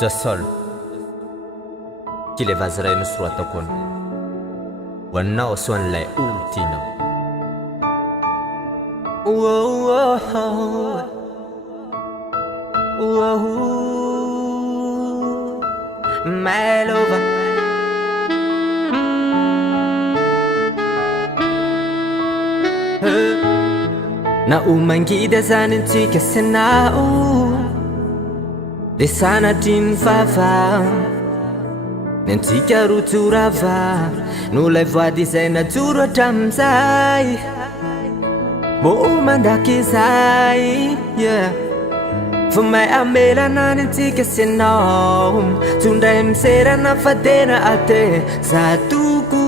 Jasol kile vaziray nosoratako any ho anao so an'ilay olontianao. My lover, na umangida zany antsika sy anao le sanatry ny vava ny antsika rotorava no lay voady izay najoro hatramizay mbo mandaky izay fa may amelana ny antsika sy anao tsondray miserana fa tena ate za toko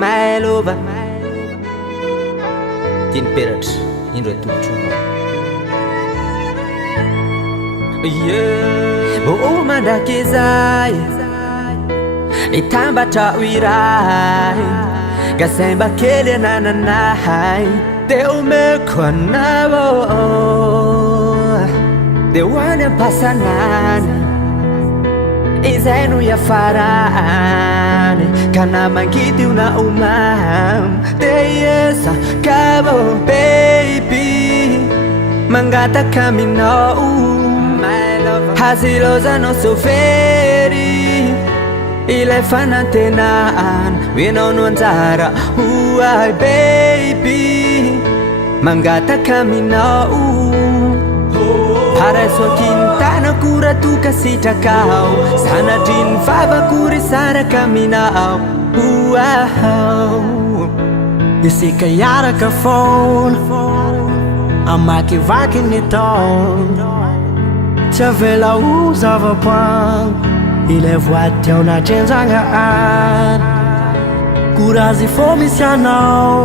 my lover tiany peratra indro atolotronao mbo mandraky izay itambatra ho iray gasaimba kely anananahay de omeko anao de hoany ampasanany izay no iafarany ka namangidy io na omam de iesa kabo baby mangataka aminao hazilozanao so very ilay fanantenaan hoenao no anjara hoay baby mangataka aminao parasoakintana kuratuka sitakao sanadrin vavakuri saraka aminao isika yaraka fona amakivaky ny taona tsy avela ho zava-poagno ilay voady ao natrenjagna any korazy fô misy anao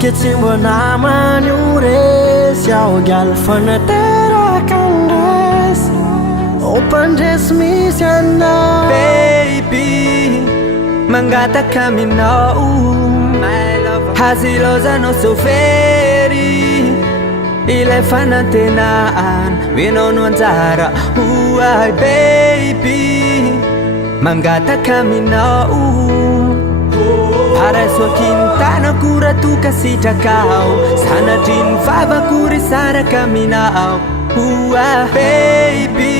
ke tsy mbo namany o resy ao galy fanateraka andresy ompandresy misy anao baby mangataka aminao hazilozanao so very ilay fanantenaan hoenao no anjara hoay baby mangataka aminao parasoakintana kuratuka sitakao sanatry ny vavakory saraka aminao baby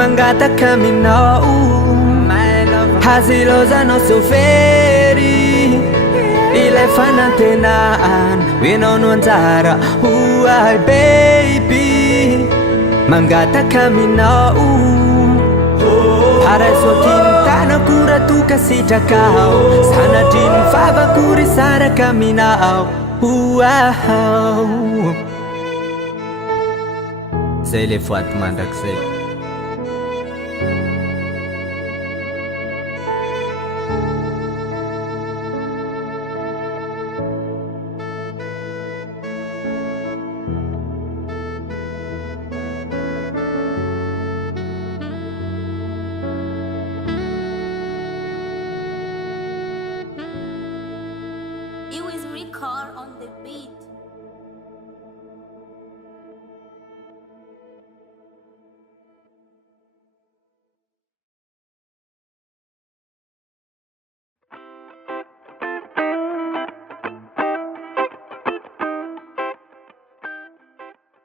mangataka aminao hazilozanao so very ilay fanantenaan hoenao no anjara hoay baby mangataka aminao parasoakintana kuratuka sitakao sanatry ny vavakory saraka aminao zay le voady mandrakizay. It was record on the beat.